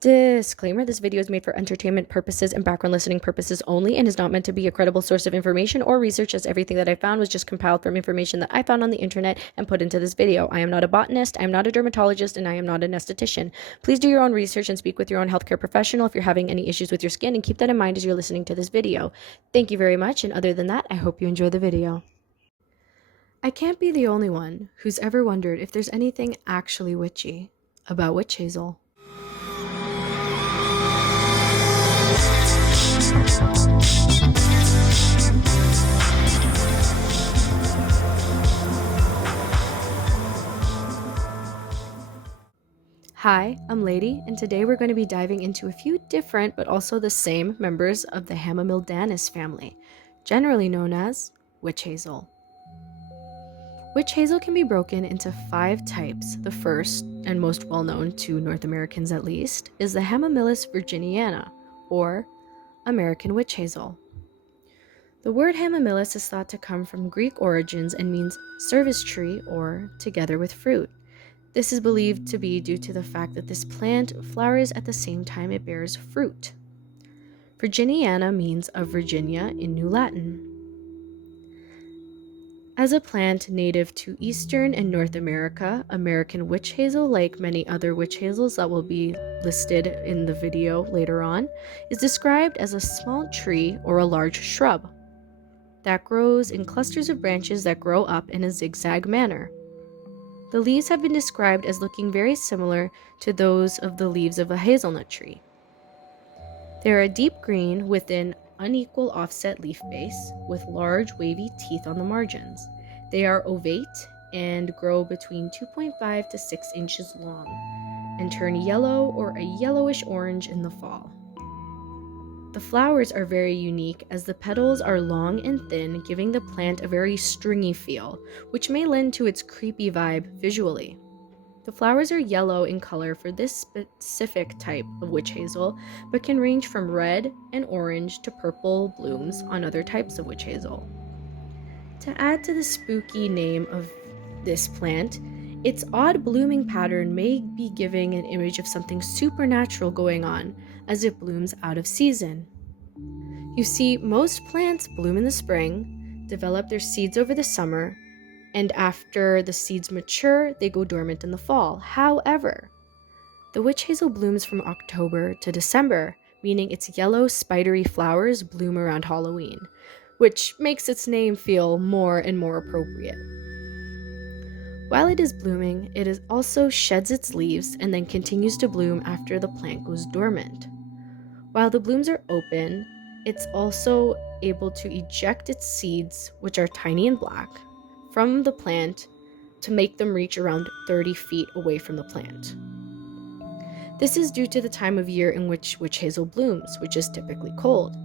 Disclaimer, this video is made for entertainment purposes and background listening purposes only and is not meant to be a credible source of information or research, as everything that I found was just compiled from information that I found on the internet and put into this video. I am not a botanist, I am not a dermatologist, and I am not an esthetician. Please do your own research and speak with your own healthcare professional if you're having any issues with your skin, and keep that in mind as you're listening to this video. Thank you very much, and other than that, I hope you enjoy the video. I can't be the only one who's ever wondered if there's anything actually witchy about witch hazel. Hi, I'm Lady, and today we're going to be diving into a few different but also the same members of the Hamamildanis family, generally known as witch hazel. Witch hazel can be broken into 5 types. The first, and most well known to North Americans at least, is the Hamamillus virginiana, or American witch hazel. The word Hamamillus is thought to come from Greek origins and means service tree or together with fruit. This is believed to be due to the fact that this plant flowers at the same time it bears fruit. Virginiana means of Virginia in New Latin. As a plant native to Eastern and North America, American witch hazel, like many other witch hazels that will be listed in the video later on, is described as a small tree or a large shrub that grows in clusters of branches that grow up in a zigzag manner. The leaves have been described as looking very similar to those of the leaves of a hazelnut tree. They are a deep green with an unequal offset leaf base with large wavy teeth on the margins. They are ovate and grow between 2.5 to 6 inches long and turn yellow or a yellowish orange in the fall. The flowers are very unique as the petals are long and thin, giving the plant a very stringy feel, which may lend to its creepy vibe visually. The flowers are yellow in color for this specific type of witch hazel, but can range from red and orange to purple blooms on other types of witch hazel. To add to the spooky name of this plant, its odd blooming pattern may be giving an image of something supernatural going on, as it blooms out of season. You see, most plants bloom in the spring, develop their seeds over the summer, and after the seeds mature, they go dormant in the fall. However, the witch hazel blooms from October to December, meaning its yellow, spidery flowers bloom around Halloween, which makes its name feel more and more appropriate. While it is blooming, it also sheds its leaves and then continues to bloom after the plant goes dormant. While the blooms are open, it's also able to eject its seeds, which are tiny and black, from the plant to make them reach around 30 feet away from the plant. This is due to the time of year in which witch hazel blooms, which is typically cold.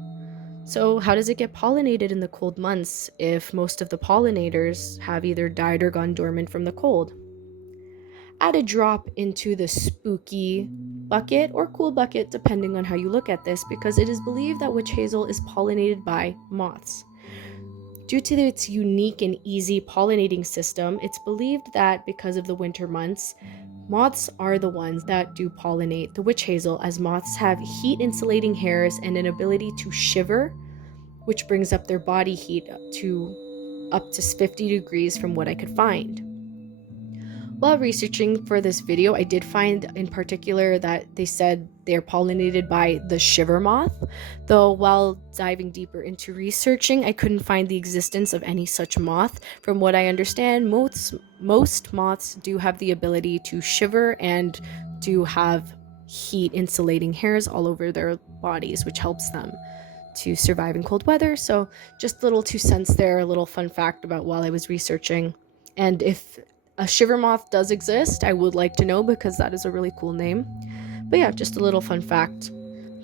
So how does it get pollinated in the cold months if most of the pollinators have either died or gone dormant from the cold? Add a drop into the spooky bucket or cool bucket, depending on how you look at this, because it is believed that witch hazel is pollinated by moths. Due to its unique and easy pollinating system, it's believed that because of the winter months, moths are the ones that do pollinate the witch hazel, as moths have heat-insulating hairs and an ability to shiver, which brings up their body heat up to 50 degrees from what I could find. While researching for this video, I did find in particular that they said they're pollinated by the shiver moth, though while diving deeper into researching, I couldn't find the existence of any such moth. From what I understand, most moths do have the ability to shiver and do have heat insulating hairs all over their bodies, which helps them to survive in cold weather. So just little 2 cents there, a little fun fact about while I was researching. And if a shiver moth does exist, I would like to know, because that is a really cool name. But yeah, just a little fun fact.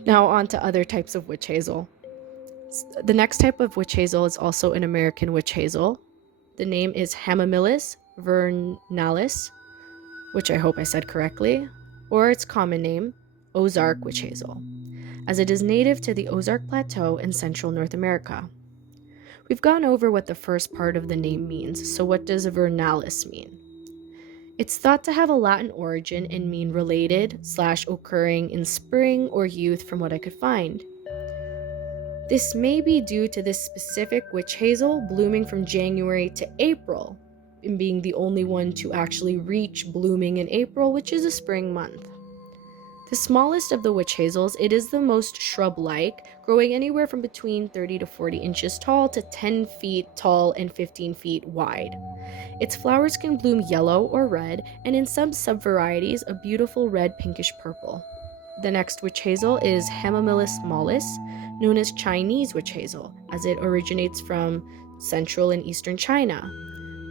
Now on to other types of witch hazel. The next type of witch hazel is also an American witch hazel. The name is Hamamillus vernalis, which I hope I said correctly, or its common name, Ozark witch hazel, as it is native to the Ozark Plateau in central North America. We've gone over what the first part of the name means, so what does vernalis mean? It's thought to have a Latin origin and mean related / occurring in spring or youth from what I could find. This may be due to this specific witch hazel blooming from January to April, and being the only one to actually reach blooming in April, which is a spring month. The smallest of the witch hazels, it is the most shrub-like, growing anywhere from between 30 to 40 inches tall to 10 feet tall and 15 feet wide. Its flowers can bloom yellow or red, and in some subvarieties, a beautiful red pinkish purple. The next witch hazel is Hamamelis mollis, known as Chinese witch hazel, as it originates from central and eastern China.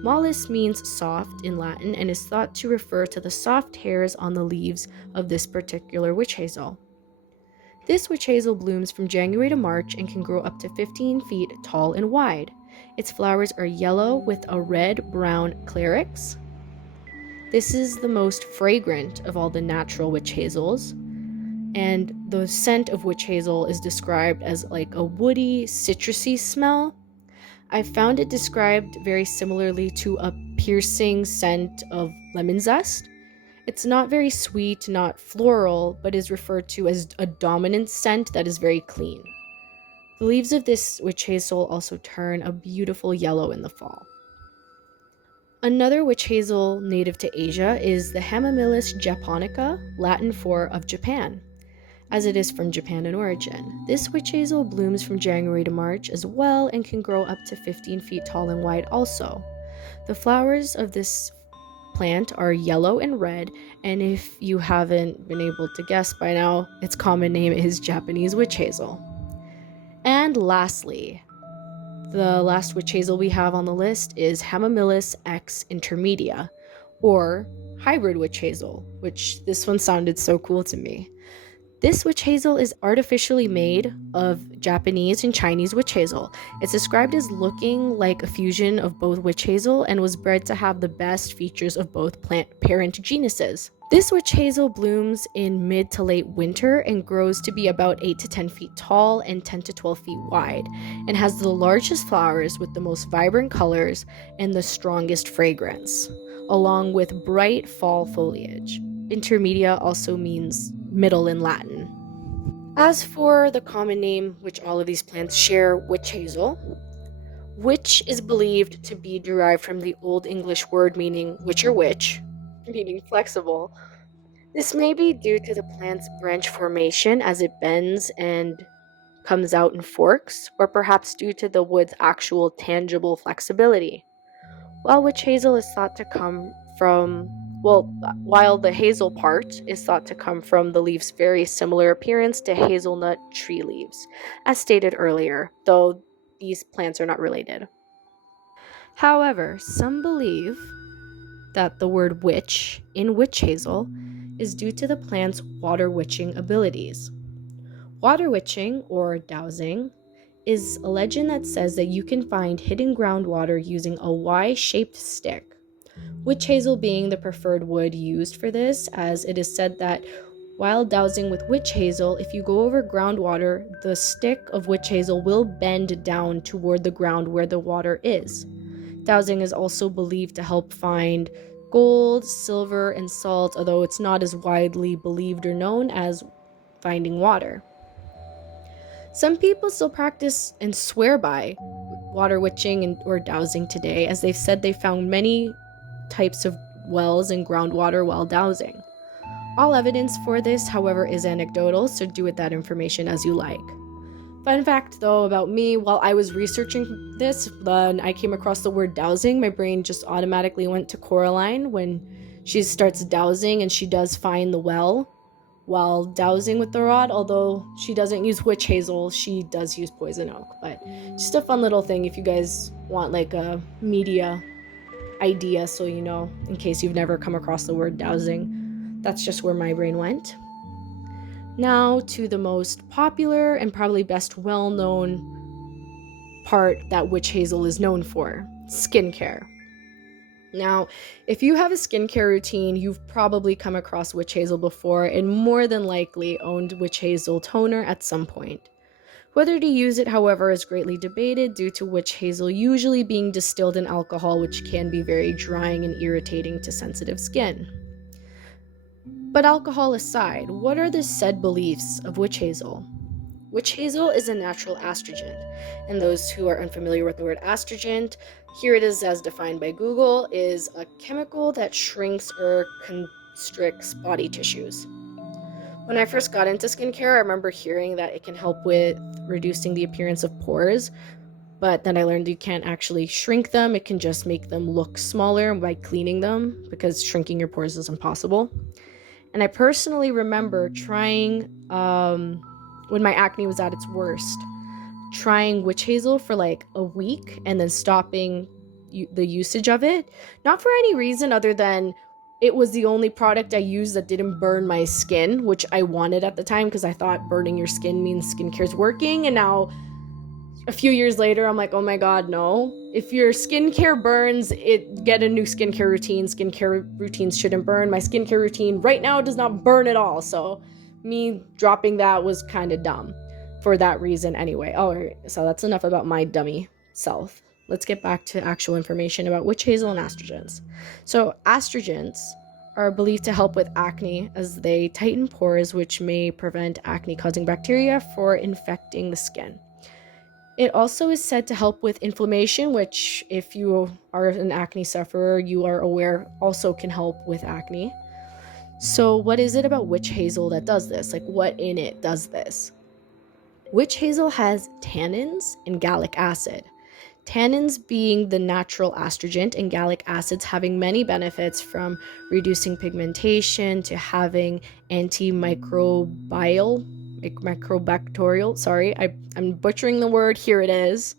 Mollis means soft in Latin and is thought to refer to the soft hairs on the leaves of this particular witch hazel. This witch hazel blooms from January to March and can grow up to 15 feet tall and wide. Its flowers are yellow with a red-brown clerics. This is the most fragrant of all the natural witch hazels, and the scent of witch hazel is described as like a woody, citrusy smell. I found it described very similarly to a piercing scent of lemon zest. It's not very sweet, not floral, but is referred to as a dominant scent that is very clean. The leaves of this witch hazel also turn a beautiful yellow in the fall. Another witch hazel native to Asia is the Hamamelis japonica, Latin for of Japan, as it is from Japan in origin. This witch hazel blooms from January to March as well and can grow up to 15 feet tall and wide also. The flowers of this plant are yellow and red, and if you haven't been able to guess by now, its common name is Japanese witch hazel. And lastly, the last witch hazel we have on the list is Hamamelis X intermedia, or hybrid witch hazel, which this one sounded so cool to me. This witch hazel is artificially made of Japanese and Chinese witch hazel. It's described as looking like a fusion of both witch hazel and was bred to have the best features of both plant parent genuses. This witch hazel blooms in mid to late winter and grows to be about 8 to 10 feet tall and 10 to 12 feet wide, and has the largest flowers with the most vibrant colors and the strongest fragrance, along with bright fall foliage. Intermedia also means middle in Latin. As for the common name, which all of these plants share, witch hazel, witch is believed to be derived from the Old English word meaning witch or witch, meaning flexible. This may be due to the plant's branch formation as it bends and comes out in forks, or perhaps due to the wood's actual tangible flexibility. While witch hazel is thought to come from, while the hazel part is thought to come from the leaves' very similar appearance to hazelnut tree leaves, as stated earlier, though these plants are not related. However, some believe that the word witch in witch hazel is due to the plant's water witching abilities. Water witching, or dowsing, is a legend that says that you can find hidden groundwater using a Y-shaped stick. Witch hazel being the preferred wood used for this, as it is said that while dowsing with witch hazel, if you go over groundwater, the stick of witch hazel will bend down toward the ground where the water is. Dowsing is also believed to help find gold, silver, and salt, although it's not as widely believed or known as finding water. Some people still practice and swear by water witching or dowsing today, as they've said they found many types of wells and groundwater while dowsing. All evidence for this, however, is anecdotal, so do with that information as you like. Fun fact, though, about me, while I was researching this, when I came across the word dowsing, my brain just automatically went to Coraline when she starts dowsing and she does find the well while dowsing with the rod. Although she doesn't use witch hazel, she does use poison oak. But just a fun little thing if you guys want like a media idea, so you know, in case you've never come across the word dowsing. That's just where my brain went. Now to the most popular and probably best well-known part that witch hazel is known for, skincare. Now, if you have a skincare routine, you've probably come across witch hazel before and more than likely owned witch hazel toner at some point. Whether to use it, however, is greatly debated due to witch hazel usually being distilled in alcohol, which can be very drying and irritating to sensitive skin. But alcohol aside, what are the said beliefs of witch hazel? Witch hazel is a natural astringent, and those who are unfamiliar with the word astringent, here it is as defined by Google, is a chemical that shrinks or constricts body tissues. When I first got into skincare, I remember hearing that it can help with reducing the appearance of pores, but then I learned you can't actually shrink them. It can just make them look smaller by cleaning them, because shrinking your pores is impossible. And I personally remember trying, when my acne was at its worst, trying witch hazel for like a week and then stopping the usage of it. Not for any reason other than it was the only product I used that didn't burn my skin, which I wanted at the time because I thought burning your skin means skincare's working. And now, a few years later, I'm like, oh my god, no. If your skincare burns, get a new skincare routine. Skincare routines shouldn't burn. My skincare routine right now does not burn at all. So me dropping that was kind of dumb for that reason anyway. Alright, so that's enough about my dummy self. Let's get back to actual information about witch hazel and astringents. So astringents are believed to help with acne as they tighten pores, which may prevent acne-causing bacteria from infecting the skin. It also is said to help with inflammation, which, if you are an acne sufferer, you are aware also can help with acne. So what is it about witch hazel that does this? Like, what in it does this? Witch hazel has tannins and gallic acid. Tannins being the natural astringent and gallic acids having many benefits, from reducing pigmentation to having antimicrobial, I'm butchering the word, here it is.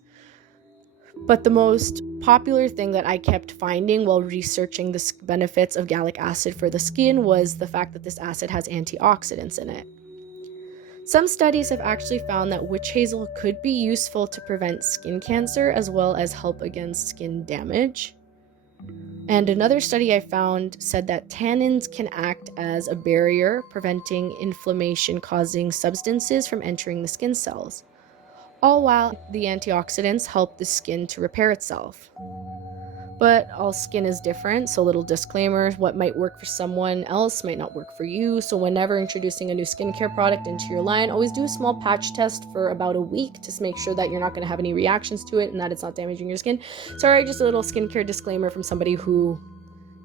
But the most popular thing that I kept finding while researching the benefits of gallic acid for the skin was the fact that this acid has antioxidants in it. Some studies have actually found that witch hazel could be useful to prevent skin cancer as well as help against skin damage. And another study I found said that tannins can act as a barrier, preventing inflammation-causing substances from entering the skin cells, all while the antioxidants help the skin to repair itself. But all skin is different, so little disclaimer, what might work for someone else might not work for you. So whenever introducing a new skincare product into your line, always do a small patch test for about a week to make sure that you're not going to have any reactions to it and that it's not damaging your skin. Sorry, just a little skincare disclaimer from somebody who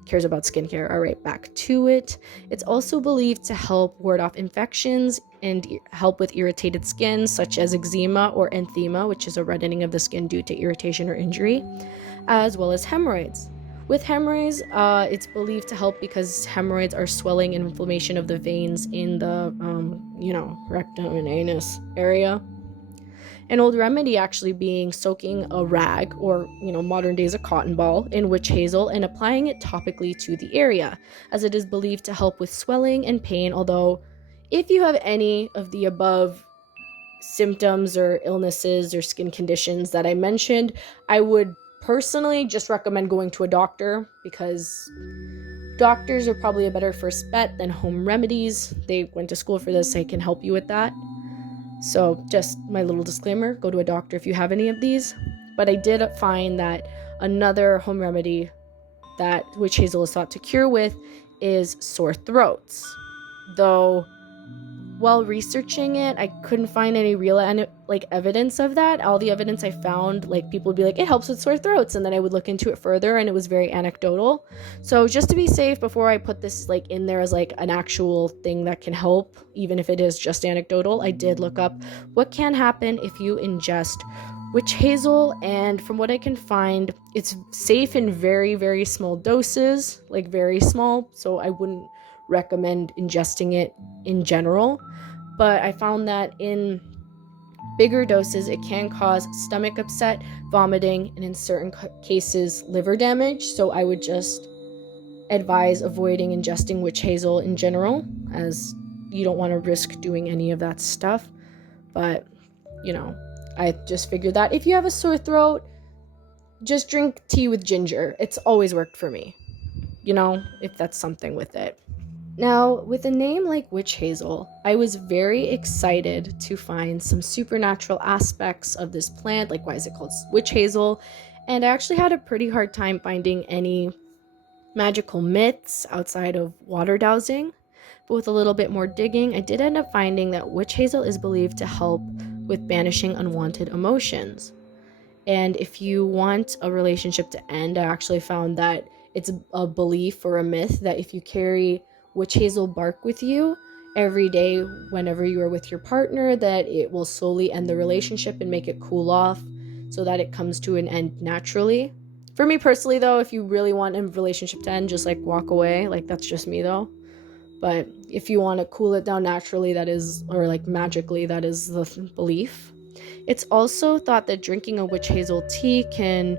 cares about skincare. All right, back to it. It's also believed to help ward off infections and help with irritated skin, such as eczema or enthema, which is a reddening of the skin due to irritation or injury, as well as hemorrhoids. With hemorrhoids, it's believed to help because hemorrhoids are swelling and inflammation of the veins in the, rectum and anus area. An old remedy actually being soaking a rag, or modern days a cotton ball, in witch hazel and applying it topically to the area, as it is believed to help with swelling and pain. Although if you have any of the above symptoms or illnesses or skin conditions that I mentioned, I would personally just recommend going to a doctor, because doctors are probably a better first bet than home remedies. They went to school for this, they can help you with that. So just my little disclaimer, go to a doctor if you have any of these. But I did find that another home remedy that witch hazel is thought to cure with is sore throats. Though while researching it, I couldn't find any real evidence of that. All the evidence I found, people would be like, it helps with sore throats, and then I would look into it further and it was very anecdotal. So just to be safe, before I put this in there as an actual thing that can help, even if it is just anecdotal, I did look up what can happen if you ingest witch hazel, and from what I can find, it's safe in very, very small doses, very small, so I wouldn't recommend ingesting it in general. But I found that in bigger doses, it can cause stomach upset, vomiting, and in certain cases, liver damage. So I would just advise avoiding ingesting witch hazel in general, as you don't want to risk doing any of that stuff. But, I just figured that if you have a sore throat, just drink tea with ginger. It's always worked for me, if that's something with it. Now, with a name like witch hazel, I was very excited to find some supernatural aspects of this plant, like why is it called witch hazel? And I actually had a pretty hard time finding any magical myths outside of water dowsing. But with a little bit more digging, I did end up finding that witch hazel is believed to help with banishing unwanted emotions. And if you want a relationship to end, I actually found that it's a belief or a myth that if you carry witch hazel bark with you every day whenever you are with your partner, that it will slowly end the relationship and make it cool off so that it comes to an end naturally. For me personally, though, if you really want a relationship to end, just like walk away. Like, that's just me, though. But if you want to cool it down naturally, that is, or like magically, that is the belief. It's also thought that drinking a witch hazel tea can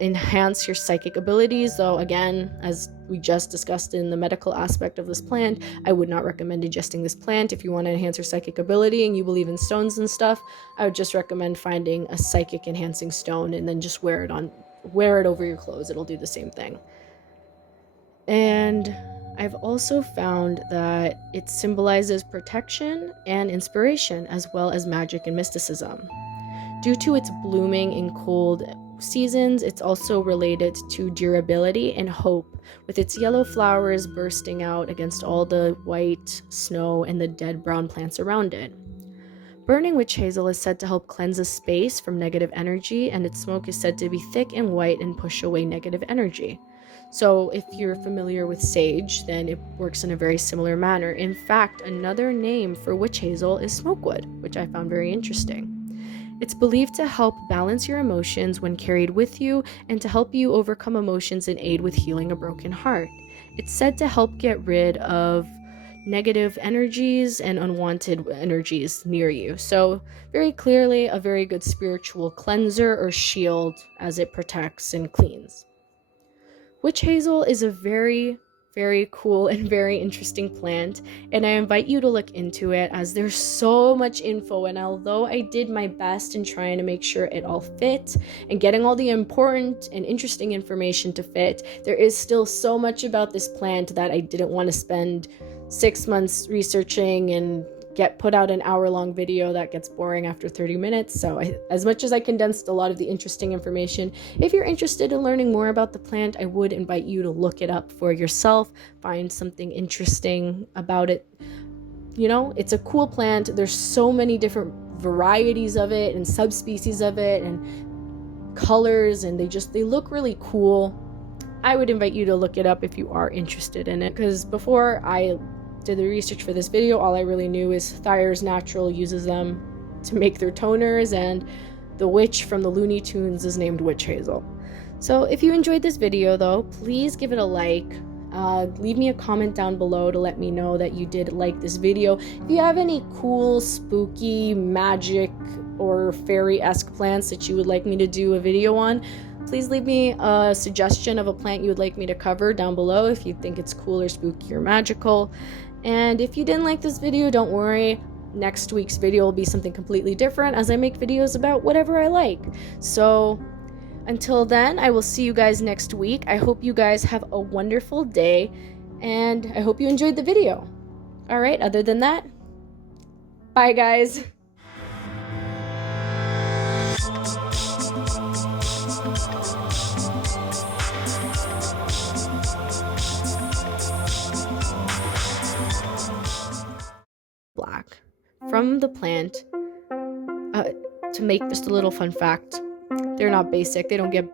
enhance your psychic abilities, though again, as we just discussed in the medical aspect of this plant, I would not recommend ingesting this plant. If you want to enhance your psychic ability and you believe in stones and stuff, I would just recommend finding a psychic enhancing stone and then just wear it over your clothes. It'll do the same thing. And I've also found that it symbolizes protection and inspiration, as well as magic and mysticism. Due to its blooming in cold seasons, it's also related to durability and hope, with its yellow flowers bursting out against all the white snow and the dead brown plants around it. Burning witch hazel is said to help cleanse a space from negative energy, and its smoke is said to be thick and white and push away negative energy. So if you're familiar with sage, then it works in a very similar manner. In fact, another name for witch hazel is smokewood, which I found very interesting. It's believed to help balance your emotions when carried with you and to help you overcome emotions and aid with healing a broken heart. It's said to help get rid of negative energies and unwanted energies near you. So very clearly a very good spiritual cleanser or shield as it protects and cleans. Witch hazel is a very, very cool and very interesting plant, and I invite you to look into it as there's so much info, and although I did my best in trying to make sure it all fit and getting all the important and interesting information to fit, there is still so much about this plant that I didn't want to spend 6 months researching and put out an hour-long video that gets boring after 30 minutes. So as much as I condensed a lot of the interesting information, if you're interested in learning more about the plant, I would invite you to look it up for yourself, find something interesting about it. You know, it's a cool plant. There's so many different varieties of it and subspecies of it and colors, and they look really cool. I would invite you to look it up if you are interested in it, because before I did the research for this video, all I really knew is Thayer's Natural uses them to make their toners, and the witch from the Looney Tunes is named Witch Hazel. So if you enjoyed this video though, please give it a like. Leave me a comment down below to let me know that you did like this video. If you have any cool, spooky, magic, or fairy-esque plants that you would like me to do a video on, please leave me a suggestion of a plant you would like me to cover down below if you think it's cool or spooky or magical. And if you didn't like this video, don't worry. Next week's video will be something completely different, as I make videos about whatever I like. So until then, I will see you guys next week. I hope you guys have a wonderful day, and I hope you enjoyed the video. All right, other than that, bye guys. Black from the plant. To make just a little fun fact, they're not basic. They don't get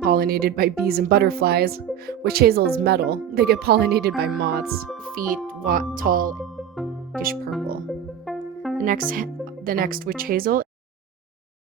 pollinated by bees and butterflies. Witch hazel is metal. They get pollinated by moths. Feet, tall, ish purple. The next witch hazel